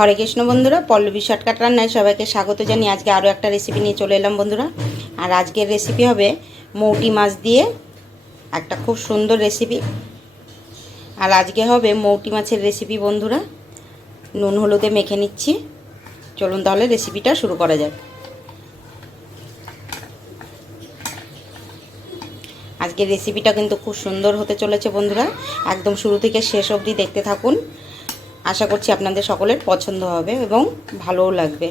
হরে কৃষ্ণ বন্ধুরা, পল্লবী শর্টকাট রান্নায় সবাইকে স্বাগত জানি আজকে আরও একটা রেসিপি নিয়ে চলে এলাম বন্ধুরা। আর আজকের রেসিপি হবে মৌটি মাছ দিয়ে একটা খুব সুন্দর রেসিপি আর আজকে হবে মৌটি মাছের রেসিপি বন্ধুরা। নুন হলুদে মেখে নিচ্ছি। চলুন তাহলে রেসিপিটা শুরু করা যাক। আজকের রেসিপিটা কিন্তু খুব সুন্দর হতে চলেছে বন্ধুরা। একদম শুরু থেকে শেষ অবধি দেখতে থাকুন। আশা করছি আপনাদের সকলের পছন্দ হবে এবং ভালোও লাগবে।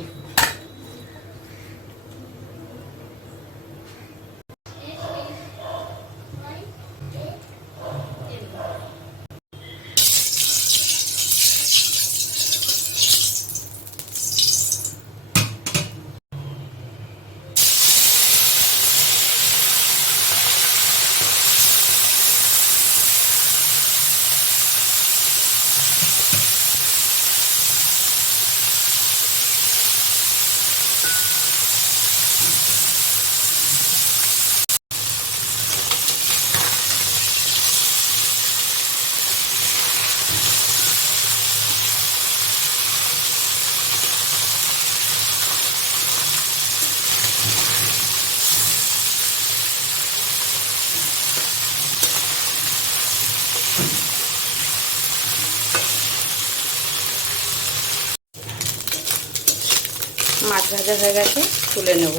মাছ ভাজা হয়ে গেছে, তুলে নেব।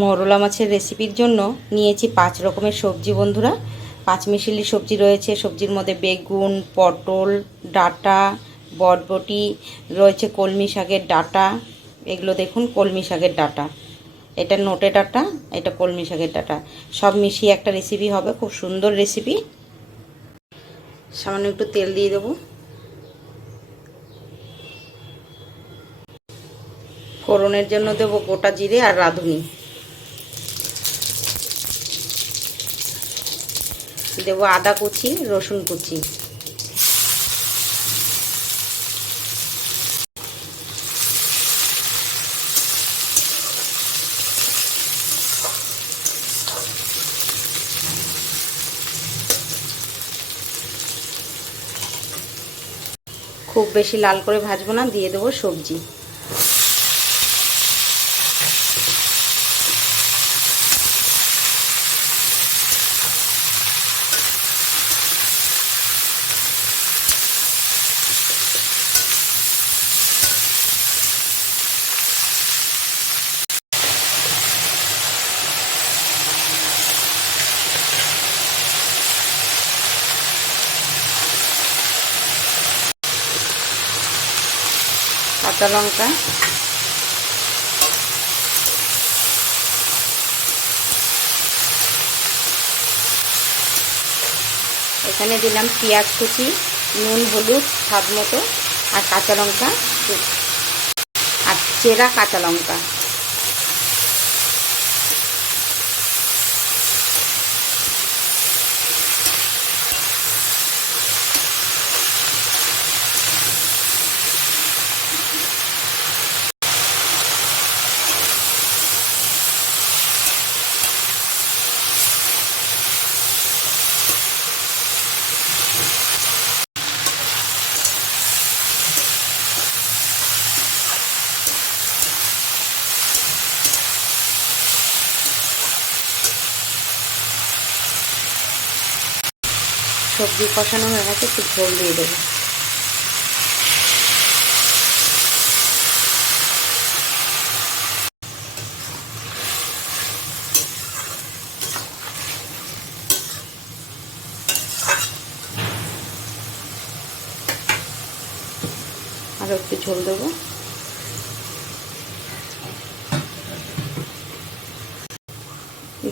মরলা মাছের রেসিপির জন্য নিয়েছি পাঁচ রকমের সবজি বন্ধুরা। পাঁচ মিশালি সবজি রয়েছে, সবজির মধ্যে বেগুন, পটল, ডাটা, বটবটি, রয়েছে কলমি শাকের ডাটা। এগুলো দেখুন, কলমি শাকের ডাটা। এটা নোটে ডাটা, এটা কলমি শাকের ডাটা। সব মিশিয়ে একটা রেসিপি হবে, খুব সুন্দর রেসিপি সামান্য একটু তেল দিয়ে দেবো। ফোড়নের জন্য দেব গোটা জিরে আর রাঁধুনি। দেব আদা কুচি, রসুন কুচি। খুব বেশি লাল করে ভাজবো না, দিয়ে দেবো সবজি। কাঁচা লঙ্কা। এখানে দিলাম পেঁয়াজ কুচি, নুন, হলুদ, স্বাদ মতো, আর কাঁচা লঙ্কা। আর চেরা কাঁচা লঙ্কা। সবজি কষানো হয়ে গেছে, একটু ঝোল দিয়ে দেবো। আরও একটু ঝোল দেবো।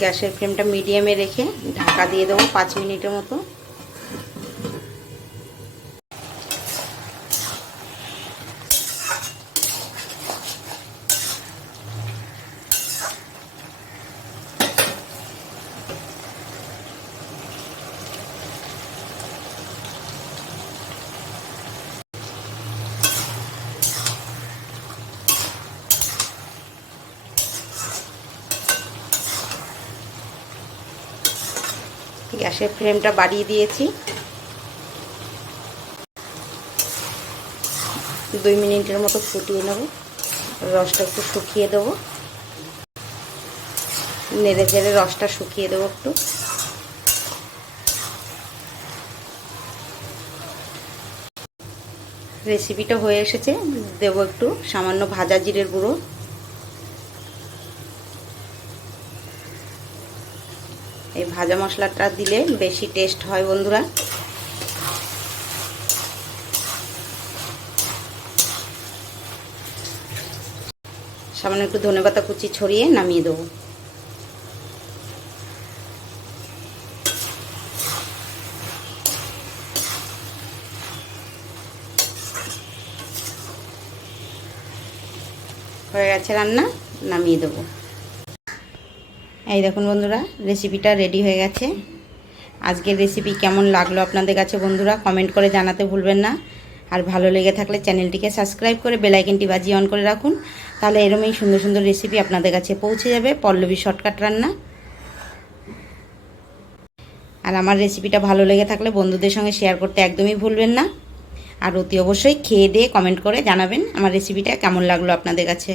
গ্যাসের ফ্লেমটা মিডিয়ামে রেখে ঢাকা দিয়ে দেবো পাঁচ মিনিটের মতো। গ্যাসের ফ্লেমটা বাড়িয়ে দিয়েছি। দুই মিনিটের মতো ফুটিয়ে নেব। রসটা একটু শুকিয়ে দেবো। নেড়ে চেড়ে রসটা শুকিয়ে দেবো একটু। রেসিপিটা হয়ে এসেছে। দেবো একটু সামান্য ভাজা জিরের গুঁড়ো। এই ভাজা মশলাটা দিলে বেশি টেস্ট হয় বন্ধুরা। সামান্য একটু ধনেপাতা কুচি ছড়িয়ে নামিয়ে দেবো। হয়ে গেছে রান্না, নামিয়ে দেবো। এই দেখুন বন্ধুরা রেসিপিটা রেডি হয়ে গেছে। আজকের রেসিপি কেমন লাগল আপনাদের কাছে বন্ধুরা কমেন্ট করে জানাতে ভুলবেন না। আর ভালো লেগে থাকলে চ্যানেলটিকে সাবস্ক্রাইব করে বেলাইকেনটি বাজিয়ে অন করে রাখুন। তাহলে এরমই সুন্দর সুন্দর রেসিপি আপনাদের কাছে পৌঁছে যাবে পল্লবী শর্টকাট রান্না। আর আমার রেসিপিটা ভালো লেগে থাকলে বন্ধুদের সঙ্গে শেয়ার করতে একদমই ভুলবেন না। আর অতি অবশ্যই খেয়ে দিয়ে কমেন্ট করে জানাবেন আমার রেসিপিটা কেমন লাগল আপনাদের কাছে।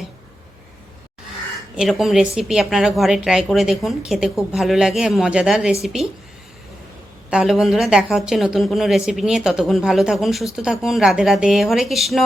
এরকম রেসিপি আপনারা ঘরে ট্রাই করে দেখুন, খেতে খুব ভালো লাগে, মজাদার রেসিপি তাহলে বন্ধুরা দেখা হচ্ছে নতুন কোনো রেসিপি নিয়ে, ততক্ষণ ভালো থাকুন, সুস্থ থাকুন, রাধে রাধে, হরে কৃষ্ণ।